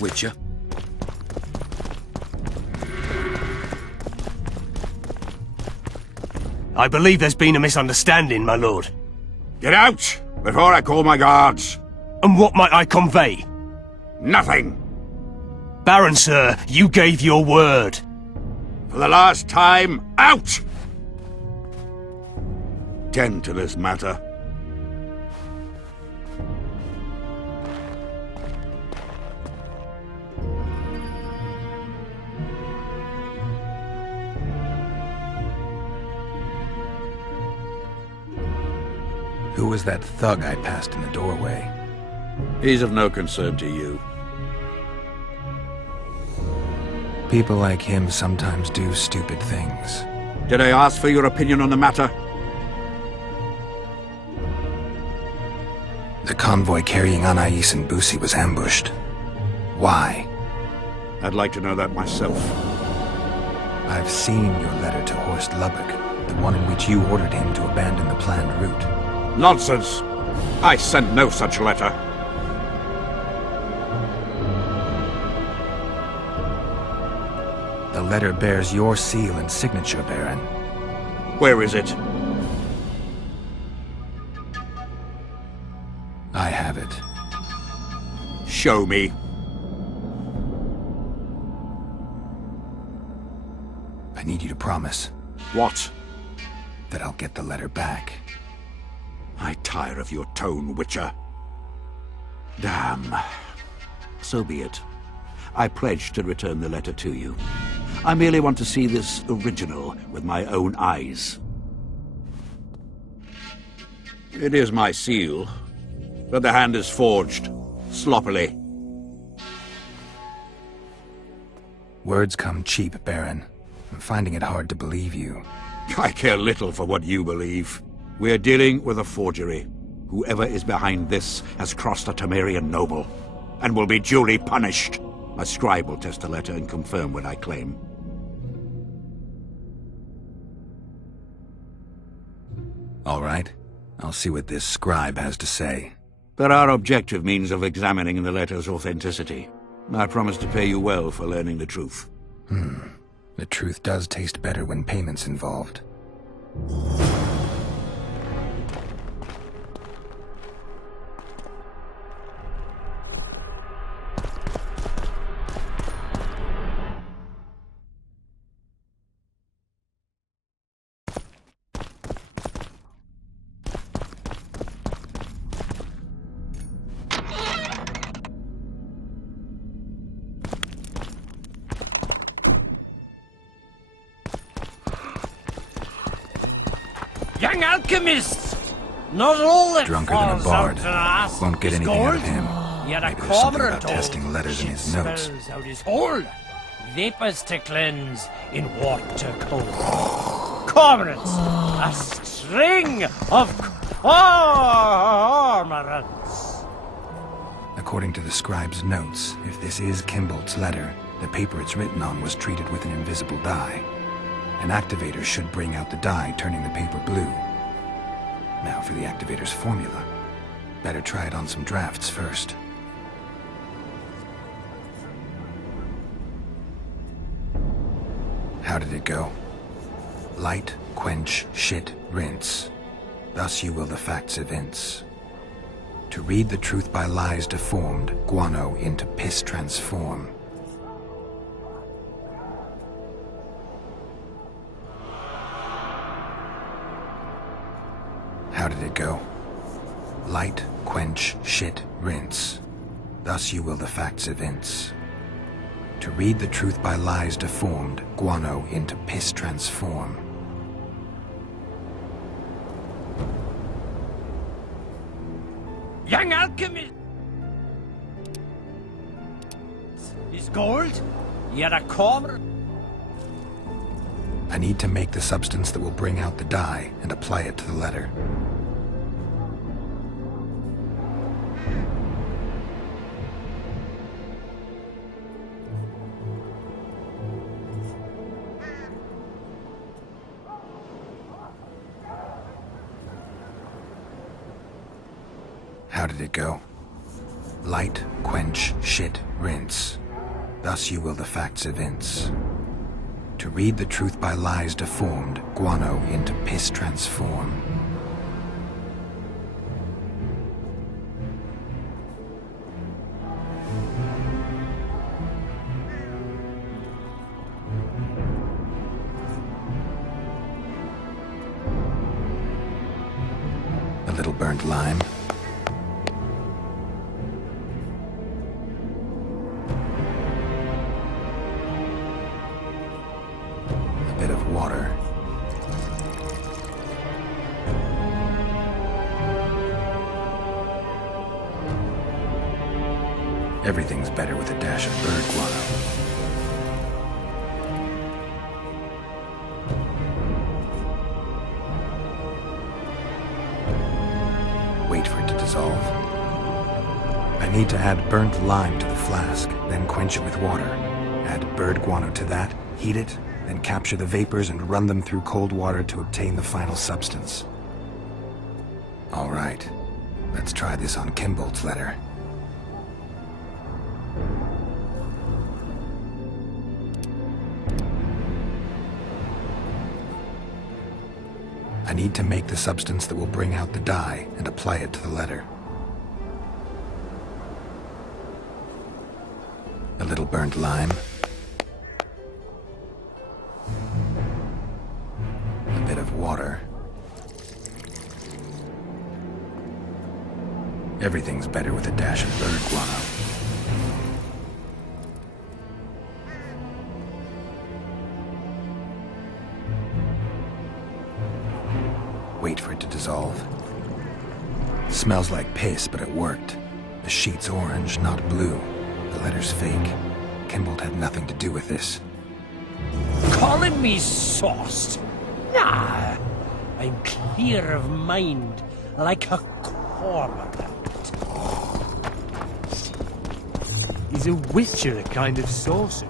Witcher. I believe there's been a misunderstanding, my lord. Get out, before I call my guards. And what might I convey? Nothing. Baron, sir, you gave your word. For the last time, out! Tend to this matter. Who was that thug I passed in the doorway? He's of no concern to you. People like him sometimes do stupid things. Did I ask for your opinion on the matter? The convoy carrying Anais and Busi was ambushed. Why? I'd like to know that myself. I've seen your letter to Horst Lubbock, the one in which you ordered him to abandon the planned route. Nonsense! I sent no such letter. The letter bears your seal and signature, Baron. Where is it? I have it. Show me. I need you to promise What? that I'll get the letter back. I tire of your tone, Witcher. Damn. So be it. I pledge to return the letter to you. I merely want to see this original with my own eyes. It is my seal, but the hand is forged, sloppily. Words come cheap, Baron. I'm finding it hard to believe you. I care little for what you believe. We're dealing with a forgery. Whoever is behind this has crossed a Temerian noble, and will be duly punished. My scribe will test the letter and confirm what I claim. All right. I'll see what this scribe has to say. There are objective means of examining the letter's authenticity. I promise to pay you well for learning the truth. The truth does taste better when payment's involved. Young alchemists! Not all that Drunker than a falls bard. out an ass Won't get is anything out of gold. him. Yet a Maybe there's something cobra about told testing letters in shit his notes. spells out his hole. Vapors to cleanse in water cold. Cormorants! A string of cormorants! According to the scribe's notes, if this is Kimbolt's letter, the paper it's written on was treated with an invisible dye. An activator should bring out the dye, turning the paper blue. Now for the activator's formula. Better try it on some drafts first. How did it go? Light, quench, shit, rinse. Thus you will the facts evince. To read the truth by lies deformed, guano into piss transform. How did it go? Light, quench, shit, rinse. Thus you will the facts evince. To read the truth by lies deformed, guano into piss transform. Young alchemist is gold, yet a cormorant. I need to make the substance that will bring out the dye and apply it to the letter. How did it go? Light, quench, shit, rinse. Thus you will the facts evince. To read the truth by lies deformed, guano into piss transform. A little burnt lime. A bit of water. Everything's better with a dash of bird guano. Wait for it to dissolve. I need to add burnt lime to the flask, then quench it with water. Add bird guano to that, heat it, then capture the vapors and run them through cold water to obtain the final substance. All right, let's try this on Kimbolt's letter. I need to make the substance that will bring out the dye and apply it to the letter. A little burnt lime. A bit of water. Everything's better with a dash of bird guano. Wait for it to dissolve. Smells like piss, but it worked. The sheet's orange, not blue. The letter's fake. Kimbolt had nothing to do with this. Calling me sauced? Nah, I'm clear of mind, like a cormorant. Is a witcher a kind of sorcerer?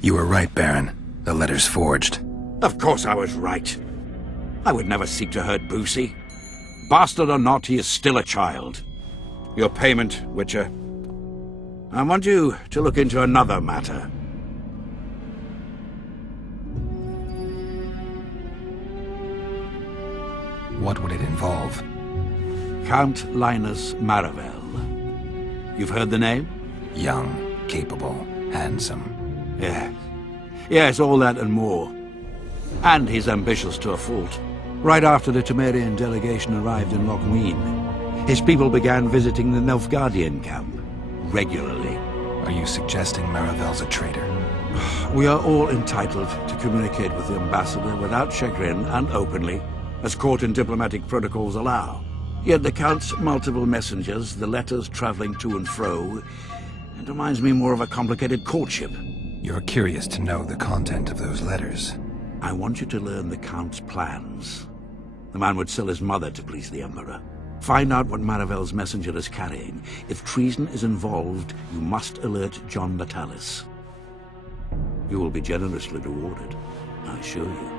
You were right, Baron. The letter's forged. Of course I was right. I would never seek to hurt Boosie. Bastard or not, he is still a child. Your payment, Witcher. I want you to look into another matter. What would it involve? Count Linus Maravel. You've heard the name? Young, capable, handsome. Yes. Yes, all that and more. And he's ambitious to a fault. Right after the Temerian delegation arrived in Lochween, his people began visiting the Nilfgaardian camp regularly. Are you suggesting Maravel's a traitor? We are all entitled to communicate with the ambassador without chagrin and openly, as court and diplomatic protocols allow. Yet the Count's multiple messengers, the letters traveling to and fro, it reminds me more of a complicated courtship. You're curious to know the content of those letters. I want you to learn the Count's plans. The man would sell his mother to please the Emperor. Find out what Maravel's messenger is carrying. If treason is involved, you must alert John Natalis. You will be generously rewarded, I assure you.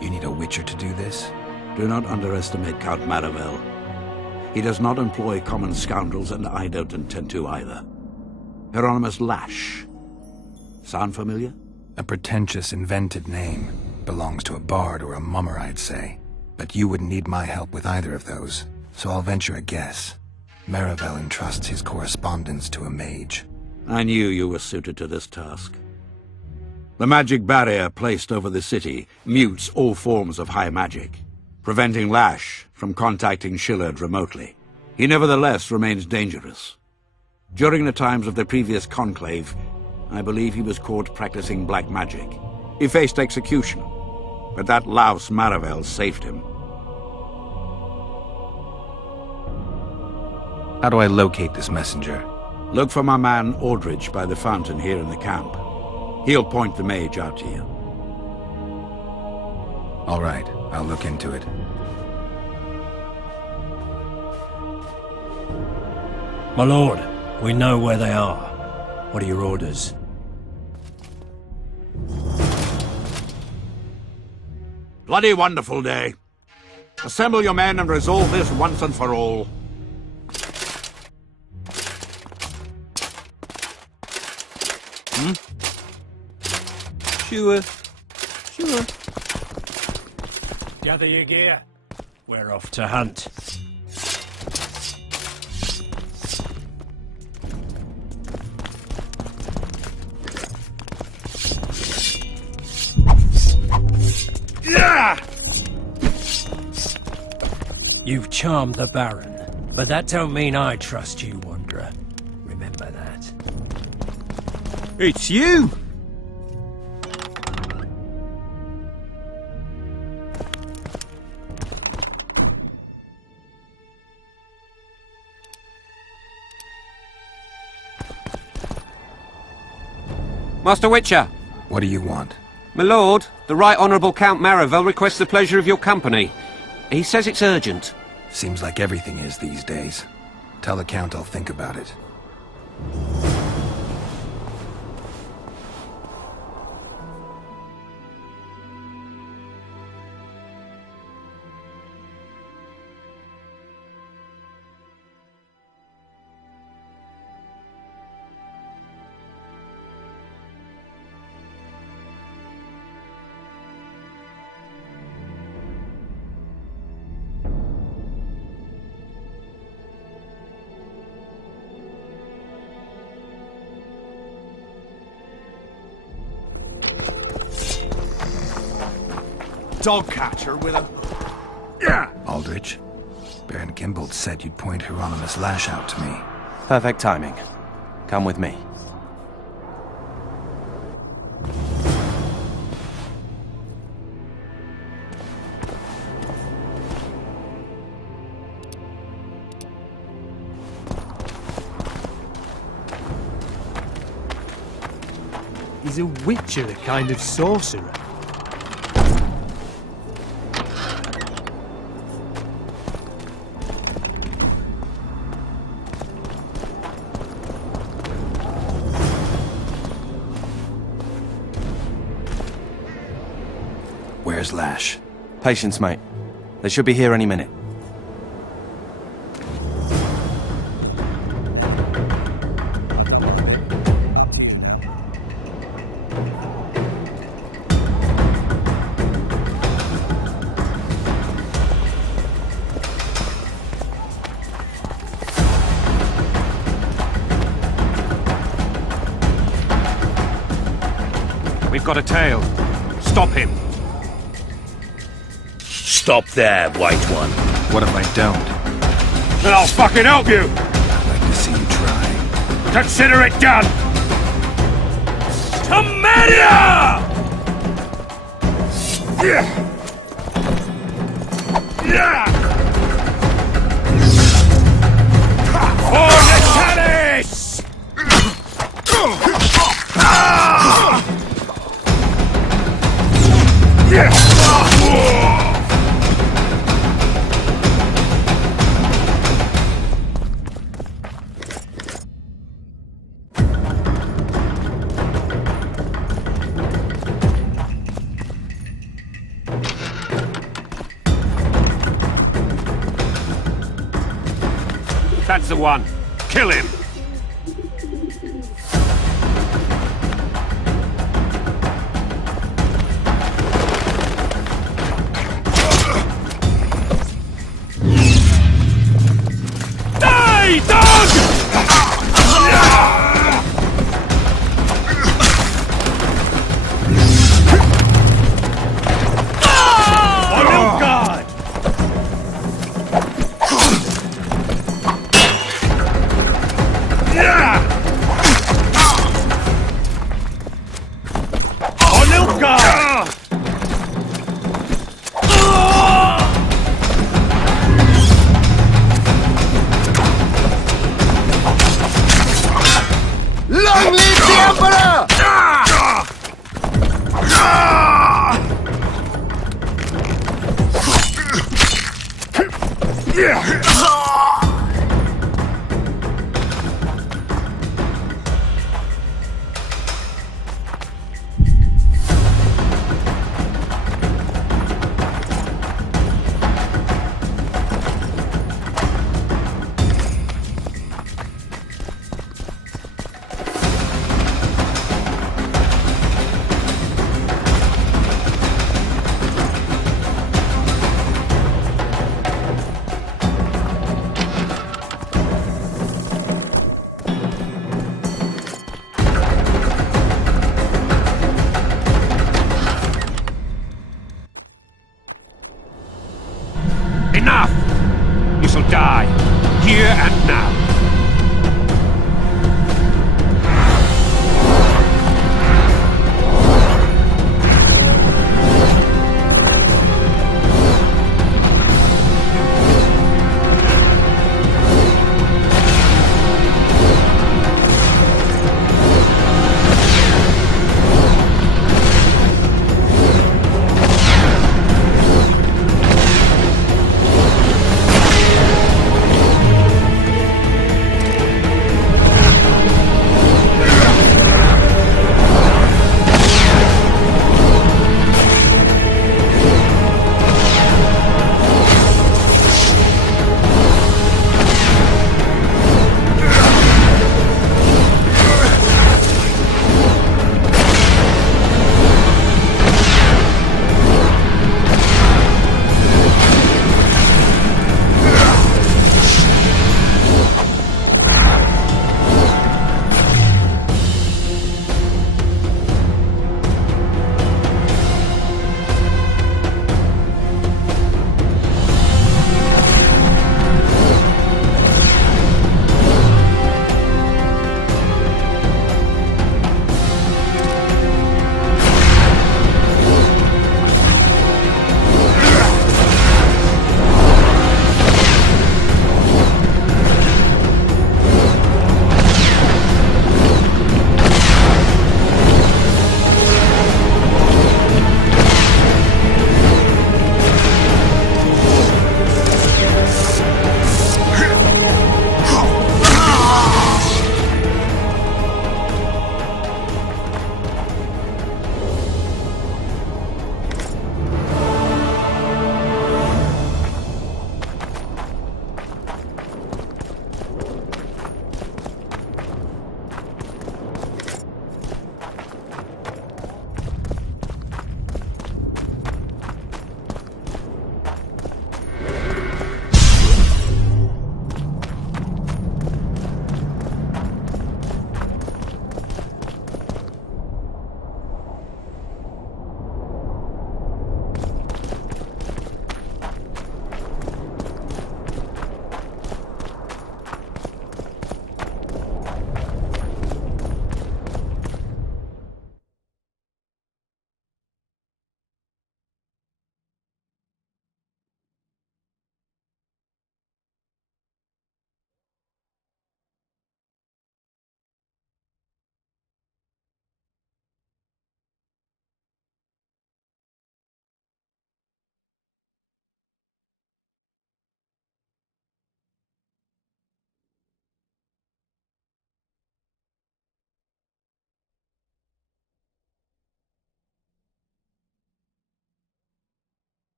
You need a witcher to do this? Do not underestimate Count Maravel. He does not employ common scoundrels, and I don't intend to either. Hieronymus Lash. Sound familiar? A pretentious, invented name. Belongs to a bard or a mummer, I'd say. But you wouldn't need my help with either of those, so I'll venture a guess. Maravel entrusts his correspondence to a mage. I knew you were suited to this task. The magic barrier placed over the city mutes all forms of high magic, preventing Lash from contacting Shillard remotely. He nevertheless remains dangerous. During the times of the previous conclave, I believe he was caught practicing black magic. He faced execution, but that louse Maravel saved him. How do I locate this messenger? Look for my man Aldridge by the fountain here in the camp. He'll point the mage out to you. All right, I'll look into it. My lord, we know where they are. What are your orders? Bloody wonderful day. Assemble your men and resolve this once and for all. Sure. Gather your gear. We're off to hunt. You've charmed the Baron, but that don't mean I trust you, Wanderer. Remember that. It's you! Master Witcher! What do you want? My lord, the Right Honourable Count Maravel requests the pleasure of your company. He says it's urgent. Seems like everything is these days. Tell the Count I'll think about it. Dog catcher with a... Yeah! Aldrich, Baron Kimbolt said you'd point Hieronymus Lash out to me. Perfect timing. Come with me. Is a witcher a kind of sorcerer? Where's Lash? Patience, mate. They should be here any minute. We've got a tail. Stop him. Stop there, White One. What if I don't? Then I'll fucking help you! I'd like to see you try. Consider it done! To Mystyra! For the chalice! That's the one. Kill him. Die, dog! On your guard!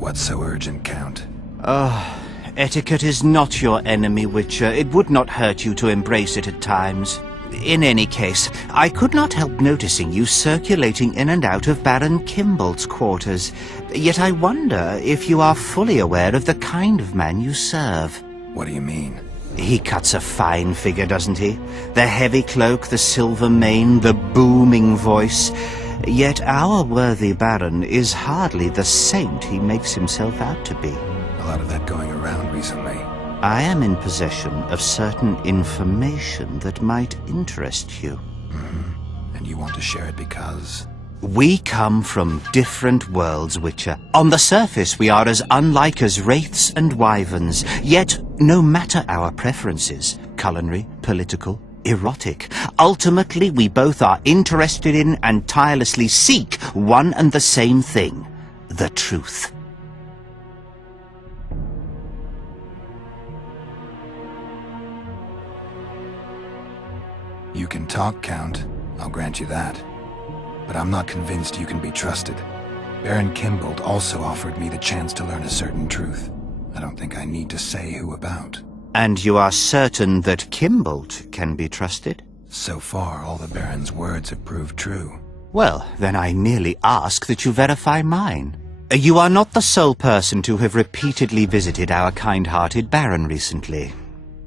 What's so urgent, Count? Etiquette is not your enemy, Witcher. It would not hurt you to embrace it at times. In any case, I could not help noticing you circulating in and out of Baron Kimbolt's quarters. Yet I wonder if you are fully aware of the kind of man you serve. What do you mean? He cuts a fine figure, doesn't he? The heavy cloak, the silver mane, the booming voice. Yet our worthy Baron is hardly the saint he makes himself out to be. A lot of that going around recently. I am in possession of certain information that might interest you. And you want to share it because... We come from different worlds, Witcher. On the surface, we are as unlike as wraiths and wyverns. Yet, no matter our preferences, culinary, political, erotic, ultimately we both are interested in and tirelessly seek one and the same thing: the truth. You can talk, Count. I'll grant you that. But I'm not convinced you can be trusted. Baron Kimbolt also offered me the chance to learn a certain truth. I don't think I need to say who about. And you are certain that Kimbolt can be trusted? So far, all the Baron's words have proved true. Well, then I merely ask that you verify mine. You are not the sole person to have repeatedly visited our kind-hearted Baron recently.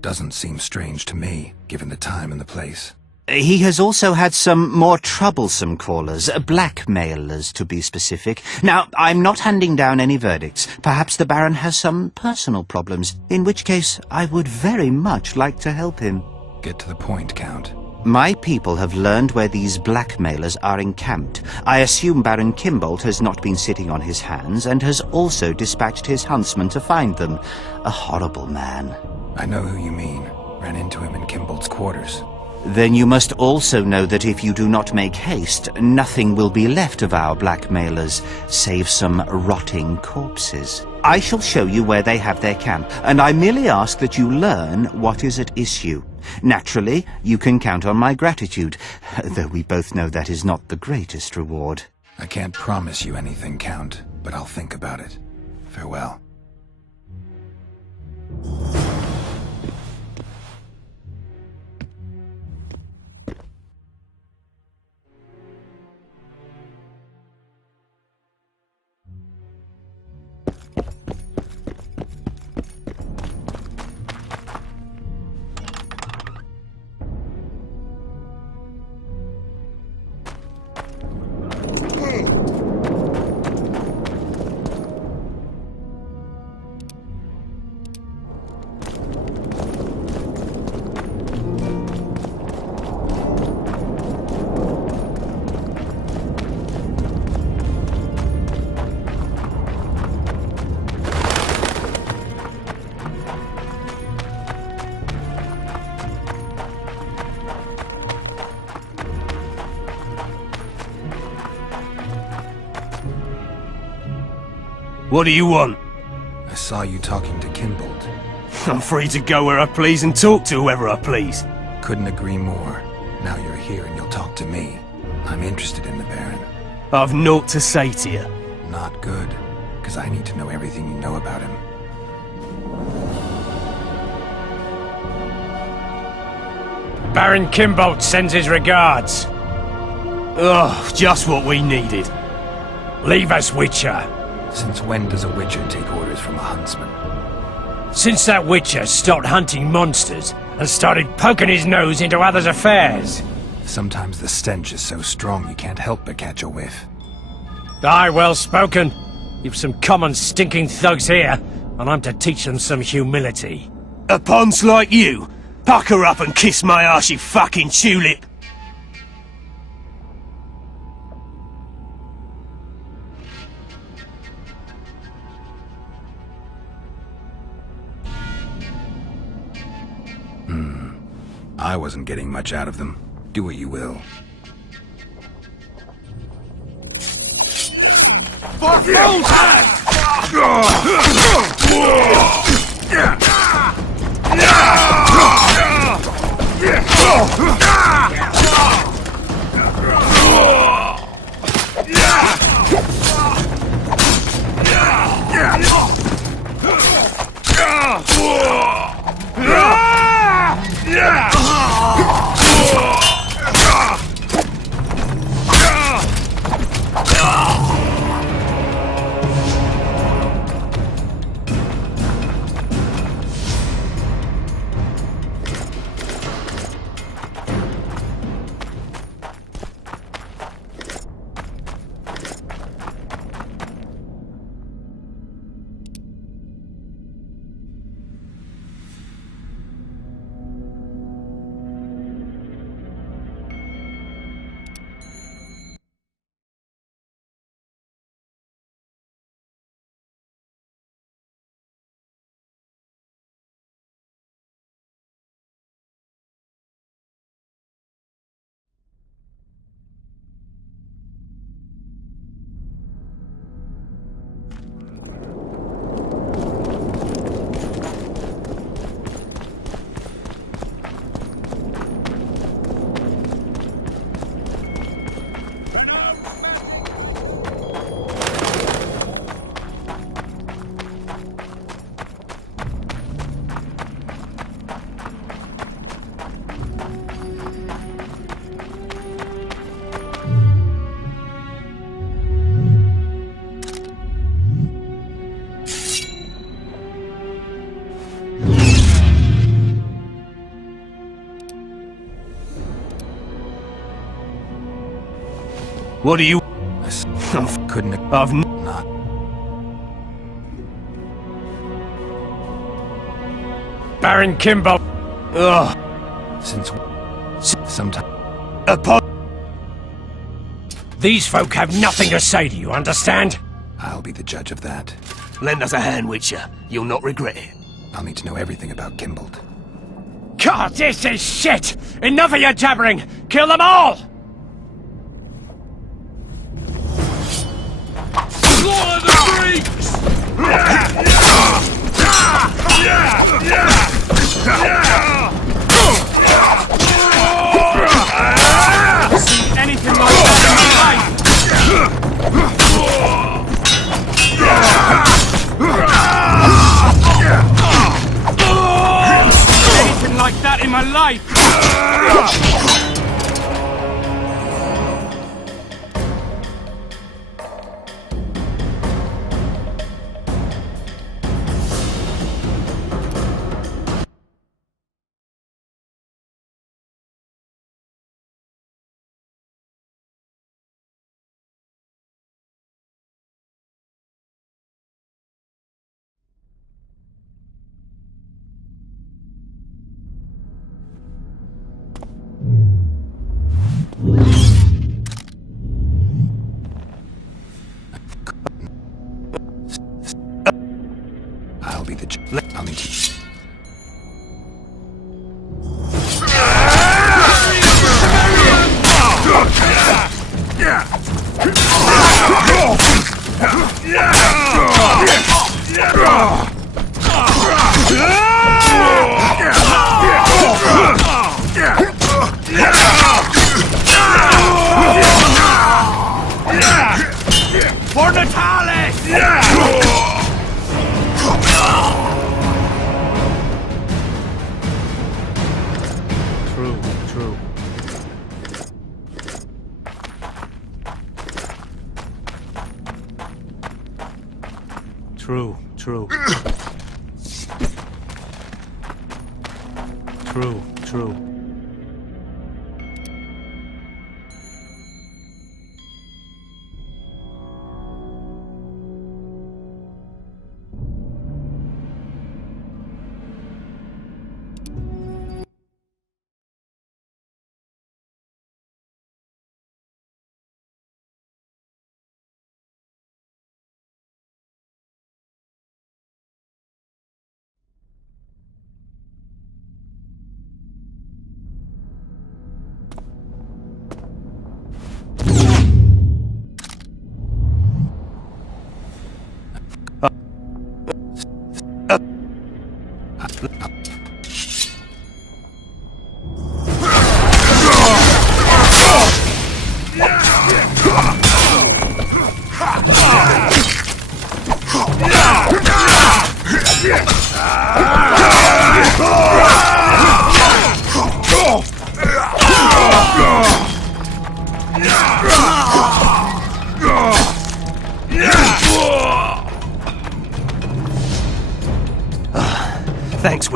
Doesn't seem strange to me, given the time and the place. He has also had some more troublesome callers, blackmailers to be specific. Now, I'm not handing down any verdicts. Perhaps the Baron has some personal problems, in which case I would very much like to help him. Get to the point, Count. My people have learned where these blackmailers are encamped. I assume Baron Kimbolt has not been sitting on his hands and has also dispatched his huntsman to find them. A horrible man. I know who you mean. Ran into him in Kimbolt's quarters. Then you must also know that if you do not make haste, nothing will be left of our blackmailers, save some rotting corpses. I shall show you where they have their camp, and I merely ask that you learn what is at issue. Naturally, you can count on my gratitude, though we both know that is not the greatest reward. I can't promise you anything, Count, but I'll think about it. Farewell. What do you want? I saw you talking to Kimbolt. I'm free to go where I please and talk to whoever I please. Couldn't agree more. Now you're here and you'll talk to me. I'm interested in the Baron. I've naught to say to you. Not good, because I need to know everything you know about him. Baron Kimbolt sends his regards. Oh, just what we needed. Leave us, Witcher. Since when does a Witcher take orders from a huntsman? Since that Witcher stopped hunting monsters and started poking his nose into others' affairs. Sometimes the stench is so strong you can't help but catch a whiff. Aye, well spoken. You've some common stinking thugs here, and I'm to teach them some humility. A ponce like you? Pucker up and kiss my ass, you fucking tulip! I wasn't getting much out of them. Do what you will. For fools! What do you... Couldn't have I've not. Baron Kimball. Ugh. Since sometime. These folk have nothing to say to you, understand? I'll be the judge of that. Lend us a hand, Witcher. You'll not regret it. I'll need to know everything about Kimbold. God, this is shit! Enough of your jabbering! Kill them all! Slaughter the Greeks! See anything like that in my life? Anything like that in my life? I'll be the judge. I'll need to. For Natalis! True. True.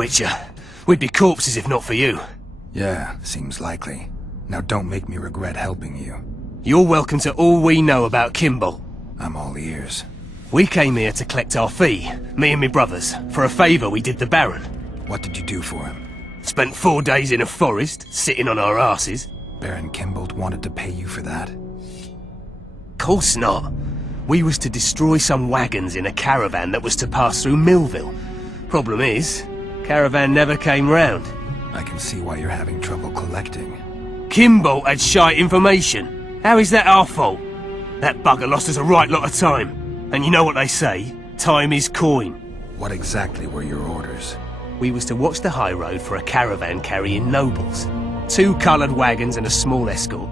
Witcher. We'd be corpses if not for you. Yeah, seems likely. Now don't make me regret helping you. You're welcome to all we know about Kimball. I'm all ears. We came here to collect our fee, me and me brothers, for a favour we did the Baron. What did you do for him? Spent 4 days in a forest, sitting on our asses. Baron Kimball wanted to pay you for that? Course not. We was to destroy some wagons in a caravan that was to pass through Millville. Problem is, caravan never came round. I can see why you're having trouble collecting. Kimball had shite information. How is that our fault? That bugger lost us a right lot of time. And you know what they say, time is coin. What exactly were your orders? We was to watch the high road for a caravan carrying nobles. 2 coloured wagons and a small escort.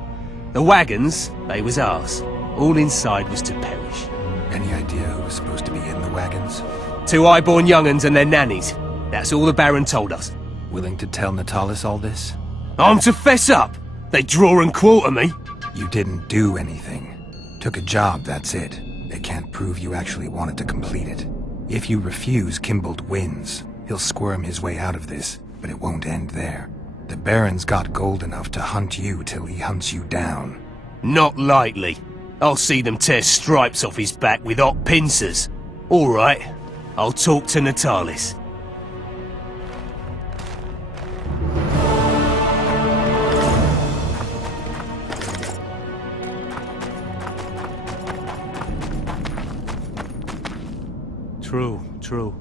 The wagons, they was ours. All inside was to perish. Any idea who was supposed to be in the wagons? 2 high-born young'uns and their nannies. That's all the Baron told us. Willing to tell Natalis all this? I'm to fess up! They draw and quarter me. You didn't do anything. Took a job, that's it. They can't prove you actually wanted to complete it. If you refuse, Kimball wins. He'll squirm his way out of this, but it won't end there. The Baron's got gold enough to hunt you till he hunts you down. Not likely. I'll see them tear stripes off his back with hot pincers. All right, I'll talk to Natalis. True.